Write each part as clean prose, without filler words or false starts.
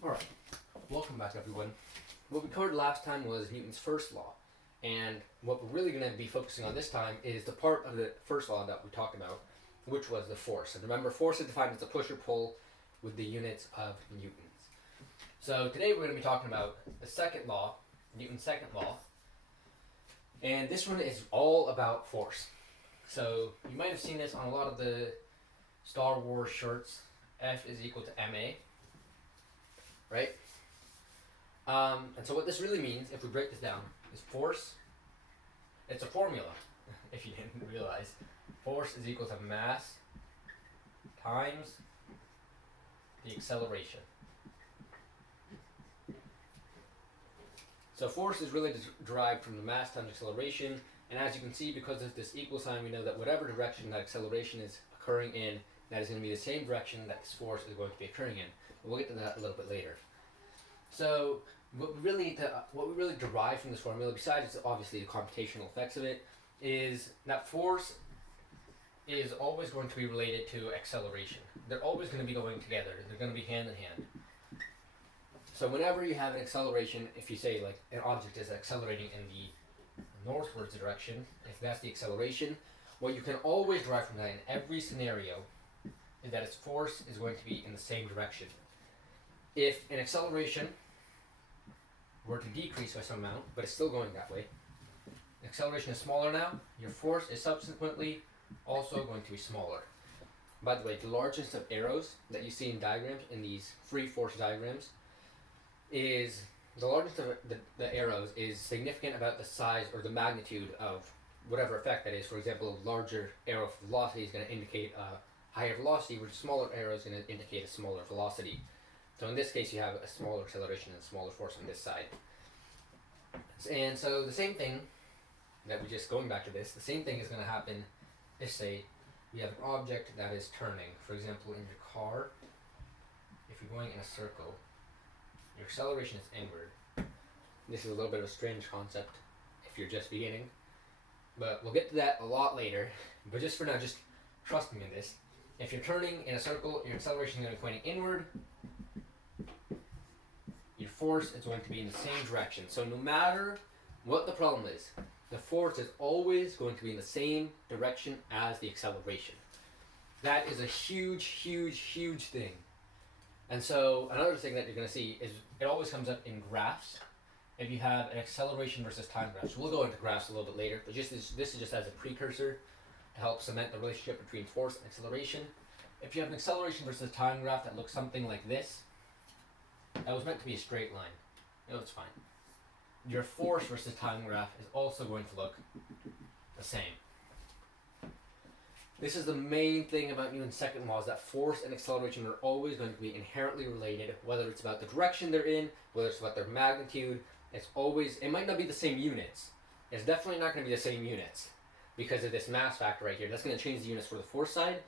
Alright, welcome back everyone. What we covered last time was Newton's first law, and what we're really going to be focusing on this time is the part of the first law that we talked about, which was the force. And remember, force is defined as a push or pull with the units of newtons. So today we're going to be talking about the second law, Newton's second law, and this one is all about force. So you might have seen this on a lot of the Star Wars shirts. F is equal to ma, right? And so what this really means, if we break this down, is force. It's a formula, if you didn't realize. Force is equal to mass times the acceleration. So force is really derived from the mass times acceleration, and as you can see, because of this equal sign, we know that whatever direction that acceleration is occurring in, that is going to be the same direction that this force is going to be occurring in. We'll get to that a little bit later. So what we really derive from this formula, besides obviously the computational effects of it, is that force is always going to be related to acceleration. They're always going to be going together. They're going to be hand in hand. So whenever you have an acceleration, if you say like an object is accelerating in the northwards direction, if that's the acceleration, what you can always derive from that in every scenario is that its force is going to be in the same direction. If an acceleration were to decrease by some amount, but it's still going that way, the acceleration is smaller now, your force is subsequently also going to be smaller. By the way, the largest of arrows that you see in diagrams, in these free force diagrams, is the largest of the arrows is significant about the size or the magnitude of whatever effect that is. For example, a larger arrow for velocity is going to indicate a higher velocity, which a smaller arrow is going to indicate a smaller velocity. So in this case, you have a smaller acceleration and a smaller force on this side. And so the same thing, that we just going back to this, the same thing is going to happen if, say, we have an object that is turning. For example, in your car, if you're going in a circle, your acceleration is inward. This is a little bit of a strange concept if you're just beginning, but we'll get to that a lot later. But just for now, just trust me in this. If you're turning in a circle, your acceleration is going to be pointing inward. Your force is going to be in the same direction. So no matter what the problem is, the force is always going to be in the same direction as the acceleration. That is a huge, huge, huge thing. And so another thing that you're going to see is it always comes up in graphs. If you have an acceleration versus time graph, so we'll go into graphs a little bit later, but this is just as a precursor to help cement the relationship between force and acceleration. If you have an acceleration versus time graph that looks something like this, that was meant to be a straight line. No, it's fine. Your force versus time graph is also going to look the same. This is the main thing about Newton's second law, is that force and acceleration are always going to be inherently related, whether it's about the direction they're in, whether it's about their magnitude. It might not be the same units. It's definitely not going to be the same units because of this mass factor right here. That's going to change the units for the force side,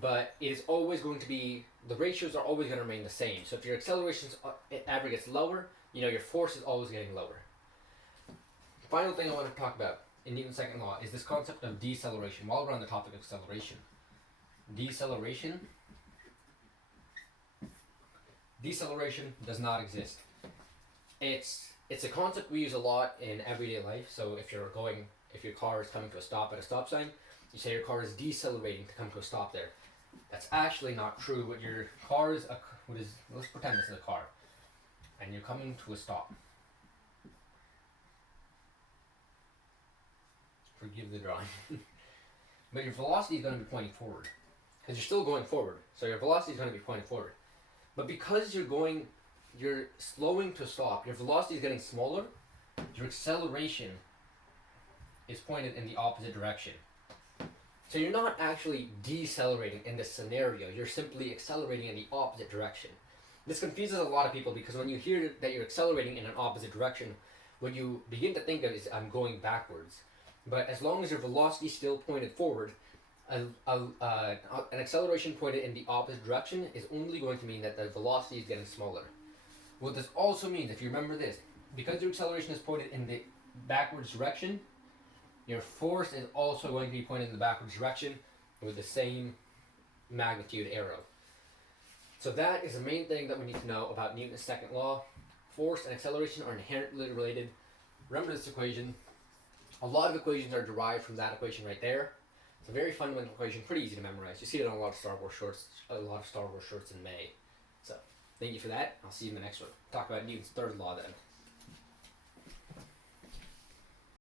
but it is always going to be, the ratios are always going to remain the same. So if your acceleration aggregates lower, your force is always getting lower. The final thing I want to talk about in Newton's second law is this concept of deceleration. While we're on the topic of acceleration, deceleration does not exist. It's a concept we use a lot in everyday life. So if your car is coming to a stop at a stop sign, you say your car is decelerating to come to a stop there. That's actually not true. What your car is, let's pretend this is a car, and you're coming to a stop. Forgive the drawing. But your velocity is going to be pointing forward, because you're still going forward. So your velocity is going to be pointing forward. But because you're slowing to stop, your velocity is getting smaller, your acceleration is pointed in the opposite direction. So you're not actually decelerating in this scenario, you're simply accelerating in the opposite direction. This confuses a lot of people because when you hear that you're accelerating in an opposite direction, what you begin to think of is I'm going backwards. But as long as your velocity is still pointed forward, an acceleration pointed in the opposite direction is only going to mean that the velocity is getting smaller. What this also means, if you remember this, because your acceleration is pointed in the backwards direction, your force is also going to be pointed in the backwards direction with the same magnitude arrow. So that is the main thing that we need to know about Newton's second law. Force and acceleration are inherently related. Remember this equation. A lot of equations are derived from that equation right there. It's a very fundamental equation, pretty easy to memorize. You see it on a lot of Star Wars shorts in May. So thank you for that. I'll see you in the next one. Talk about Newton's third law then.